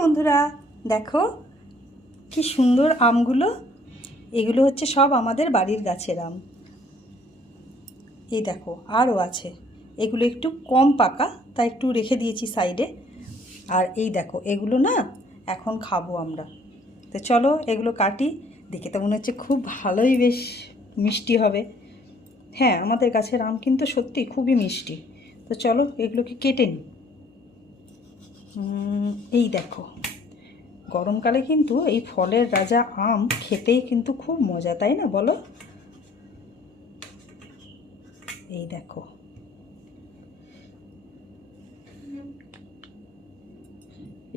বন্ধুরা, দেখো কি সুন্দর আমগুলো। এগুলো হচ্ছে সব আমাদের বাড়ির গাছের আম। এই দেখো আরও আছে, এগুলো একটু কম পাকা তাই একটু রেখে দিয়েছি সাইডে। আর এই দেখো এগুলো না এখন খাবো আমরা। তো চলো এগুলো কাটি। দেখে তো মনে হচ্ছে খুব ভালোই, বেশ মিষ্টি হবে। হ্যাঁ, আমাদের গাছের আম কিন্তু সত্যি খুবই মিষ্টি। তো চলো এগুলোকে কেটে নিই। এই দেখো, গরমকালে কিন্তু এই ফলের রাজা আম খেতেই কিন্তু খুব মজা, তাই না বলো? এই দেখো,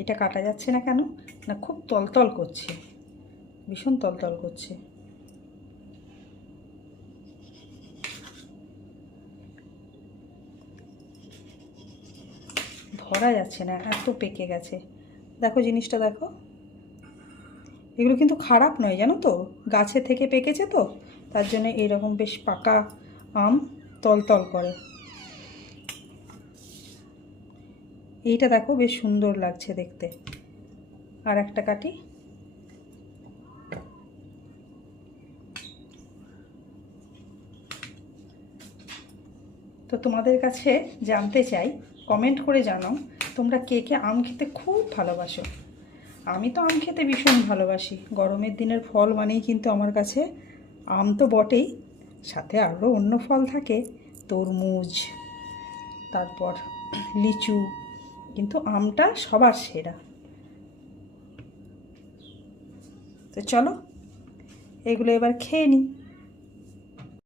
এটা কাটা যাচ্ছে না কেন? না, খুব তলতল করছে, ভীষণ তলতল করছে। ধরা যাচ্ছে না, এত পেকে গেছে। দেখো জিনিসটা দেখো, এগুলো কিন্তু খারাপ নয় জানো তো, গাছে থেকে পেকেছে তো, তার জন্য এইরকম বেশ পাকা আম তলতল করে। এইটা দেখো বেশ সুন্দর লাগছে দেখতে। আর একটা কাটি। তো তোমাদের কাছে জানতে চাই, কমেন্ট করে জানাও তোমরা কে কে আম খেতে খুব ভালোবাসো। আমি তো আম খেতে ভীষণ ভালোবাসি। গরমের দিনের ফল মানেই কিন্তু আমার কাছে আম তো বটেই, সাথে আরও অন্য ফল থাকে, তরমুজ, তারপর লিচু, কিন্তু আমটা সবার সেরা। তো চলো এগুলো এবার খেয়ে নিই।